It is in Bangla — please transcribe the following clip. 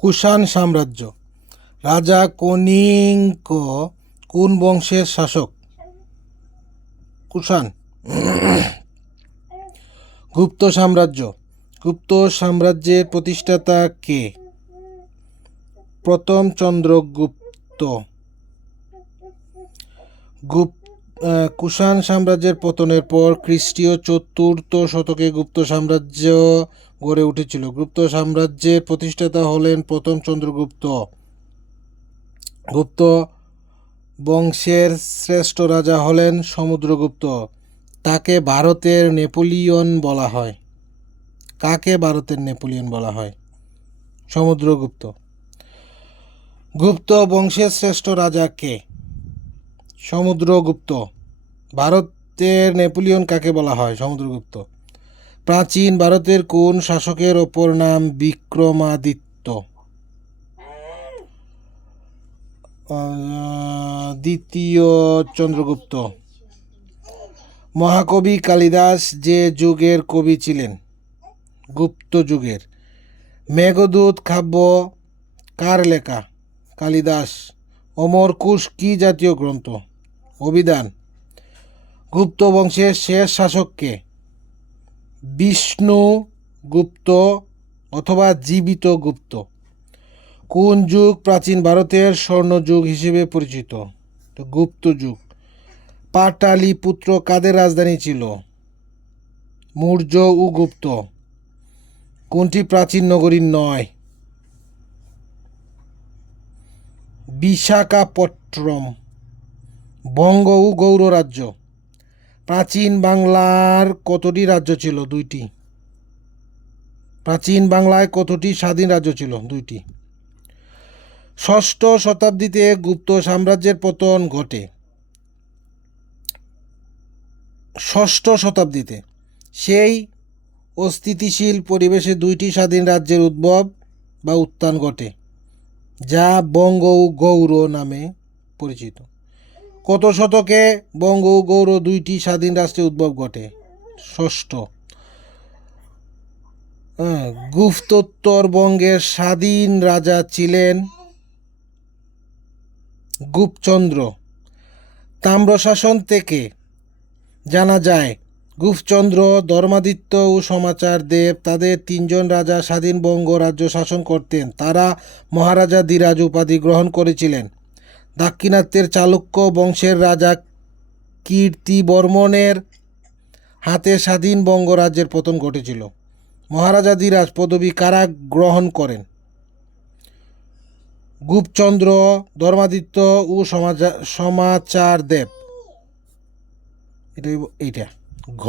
কুষাণ সাম্রাজ্য। রাজা কনিষ্ক কোন বংশের শাসক? কুষাণ। গুপ্ত সাম্রাজ্য। গুপ্ত সাম্রাজ্যের প্রতিষ্ঠাতা কে? প্রথম চন্দ্রগুপ্ত। কুষাণ সাম্রাজ্যের পতনের পর খ্রিস্টীয় ৪র্থ শতকে গুপ্ত সাম্রাজ্য গড়ে উঠেছিল। গুপ্ত সাম্রাজ্যের প্রতিষ্ঠাতা হলেন প্রথম চন্দ্রগুপ্ত। গুপ্ত বংশের শ্রেষ্ঠ রাজা হলেন সমুদ্রগুপ্ত। তাকে ভারতের নেপোলিয়ন বলা হয়। কাকে ভারতের নেপোলিয়ন বলা হয়? সমুদ্রগুপ্ত। গুপ্ত বংশের শ্রেষ্ঠ রাজা কে? সমুদ্রগুপ্ত। ভারতের নেপোলিয়ন কাকে বলা হয়? সমুদ্রগুপ্ত। প্রাচীন ভারতের কোন শাসকের অপর নাম বিক্রমাদিত্য? দ্বিতীয় চন্দ্রগুপ্ত। মহাকবি কালিদাস যে যুগের কবি ছিলেন? গুপ্ত যুগের। মেঘদূত কাব্য কার লেখা? কালিদাস। অমরকোষ কি জাতীয় গ্রন্থ? অভিধান। গুপ্ত বংশের শেষ শাসক কে? বিষ্ণুগুপ্ত অথবা জীবিত গুপ্ত। কোন যুগ প্রাচীন ভারতের স্বর্ণযুগ হিসেবে পরিচিত? গুপ্ত যুগ। পাটালিপুত্র কাদের রাজধানী ছিল? মৌর্য ও গুপ্ত। কোনটি প্রাচীন নগরী নয়? বিশাখাপট্টনম। বঙ্গ ও গৌড় রাজ্য। প্রাচীন বাংলার কতটি রাজ্য ছিল? 2টি। প্রাচীন বাংলায় কতটি স্বাধীন রাজ্য ছিল? 2টি। ষষ্ঠ শতাব্দীতে গুপ্ত সাম্রাজ্যের পতন ঘটে। ষষ্ঠ শতাব্দীতে সেই অস্থিতিশীল পরিবেশে 2টি স্বাধীন রাজ্যের উদ্ভব বা উত্থান ঘটে, যা বঙ্গ ও গৌড় নামে পরিচিত। কত শতকে বঙ্গ ও গৌড় 2টি স্বাধীন রাষ্ট্রের উদ্ভব ঘটে? ষষ্ঠ। গুপ্তোত্তর বঙ্গের স্বাধীন রাজা ছিলেন গুপ্তচন্দ্র। তাম্রশাসন থেকে জানা যায় গুপ্তচন্দ্র, ধর্মাদিত্য ও সমাচার দেব তাদের 3জন রাজা স্বাধীন বঙ্গ রাজ্য শাসন করতেন। তারা মহারাজা ধীরাজ উপাধি গ্রহণ করেছিলেন। দাক্ষিণাত্যের চালুক্য বংশের রাজা কীর্তিবর্মনের হাতে স্বাধীন বঙ্গ রাজ্যের পতন ঘটেছিল। মহারাজা ধীরাজ পদবী কারা গ্রহণ করেন? গুপ্তচন্দ্র, ধর্মাদিত্য ও সমাচার দেব। এইটা ঘ।